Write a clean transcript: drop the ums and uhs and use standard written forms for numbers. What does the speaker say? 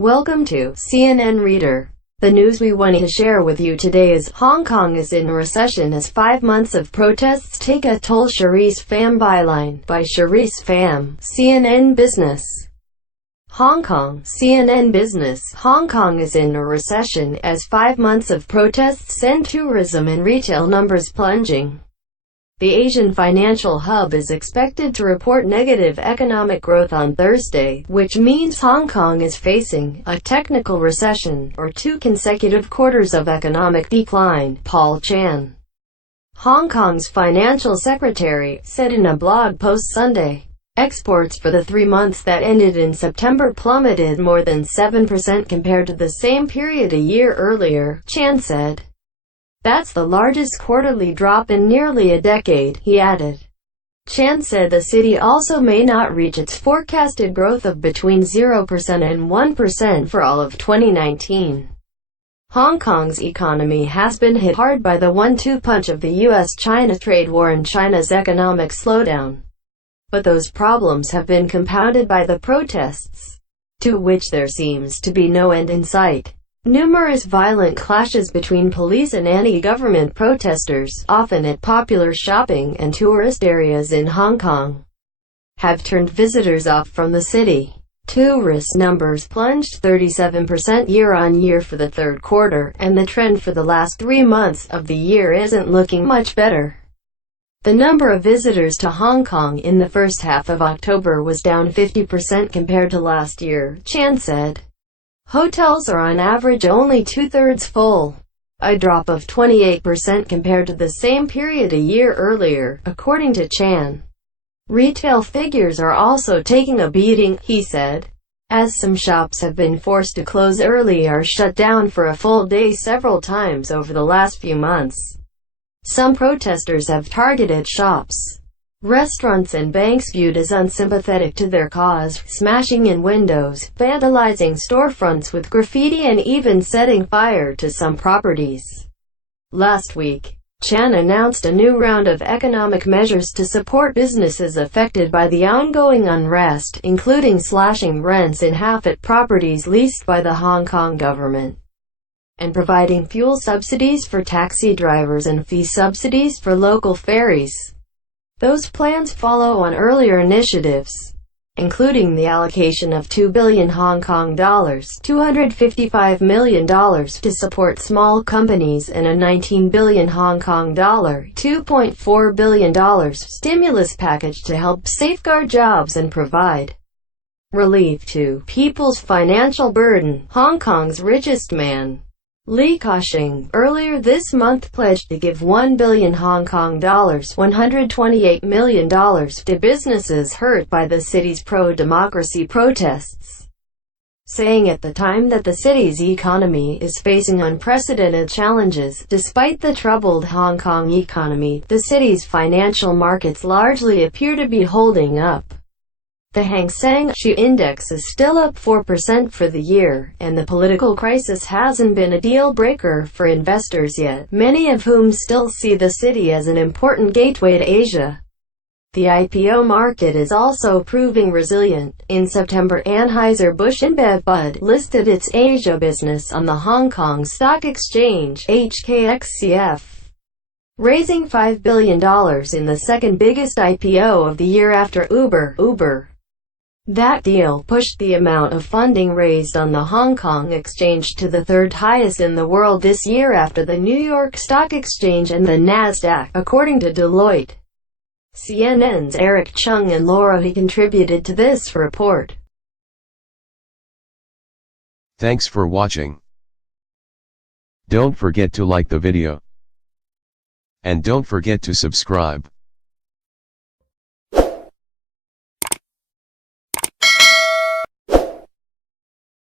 Welcome to CNN Reader. The news we want to share with you today is Hong Kong is in recession as 5 months of protests take a toll. Sherisse Pham byline by Sherisse Pham, CNN Business. Hong Kong, CNN Business. Hong Kong is in a recession as 5 months of protests send tourism and retail numbers plunging. The Asian financial hub is expected to report negative economic growth on Thursday, which means Hong Kong is facing a technical recession, or 2 consecutive quarters of economic decline, Paul Chan, Hong Kong's financial secretary, said in a blog post Sunday. Exports for the 3 months that ended in September plummeted more than 7% compared to the same period a year earlier, Chan said. That's the largest quarterly drop in nearly a decade, he added. Chan said the city also may not reach its forecasted growth of between 0% and 1% for all of 2019. Hong Kong's economy has been hit hard by the 1-2 punch of the US-China trade war and China's economic slowdown. But those problems have been compounded by the protests, to which there seems to be no end in sight. Numerous violent clashes between police and anti-government protesters, often at popular shopping and tourist areas in Hong Kong, have turned visitors off from the city. Tourist numbers plunged 37% year-on-year for the third quarter, and the trend for the last 3 months of the year isn't looking much better. The number of visitors to Hong Kong in the first half of October was down 50% compared to last year, Chan said. Hotels are on average only 2/3 full, a drop of 28% compared to the same period a year earlier, according to Chan. Retail figures are also taking a beating, he said, as some shops have been forced to close early or shut down for a full day several times over the last few months. Some protesters have targeted shops, restaurants and banks viewed as unsympathetic to their cause, smashing in windows, vandalizing storefronts with graffiti and even setting fire to some properties. Last week, Chan announced a new round of economic measures to support businesses affected by the ongoing unrest, including slashing rents in half at properties leased by the Hong Kong government, and providing fuel subsidies for taxi drivers and fee subsidies for local ferries. Those plans follow on earlier initiatives, including the allocation of 2 billion Hong Kong dollars, $255 million to support small companies and a 19 billion Hong Kong dollar, $2.4 billion stimulus package to help safeguard jobs and provide relief to people's financial burden. Hong Kong's richest man, Li Ka-shing, earlier this month pledged to give 1 billion Hong Kong dollars, $128 million, to businesses hurt by the city's pro-democracy protests, saying at the time that the city's economy is facing unprecedented challenges. Despite the troubled Hong Kong economy, the city's financial markets largely appear to be holding up. The Hang Seng Index is still up 4% for the year, and the political crisis hasn't been a deal-breaker for investors yet, many of whom still see the city as an important gateway to Asia. The IPO market is also proving resilient. In September, Anheuser-Busch InBev listed its Asia business on the Hong Kong Stock Exchange, HKXCF, raising $5 billion in the second biggest IPO of the year after Uber. That deal pushed the amount of funding raised on the Hong Kong Exchange to the third highest in the world this year after the New York Stock Exchange and the Nasdaq, according to Deloitte. CNN's Eric Chung and Laura He contributed to this report. Thanks for watching. Don't forget to like the video, and don't forget to subscribe.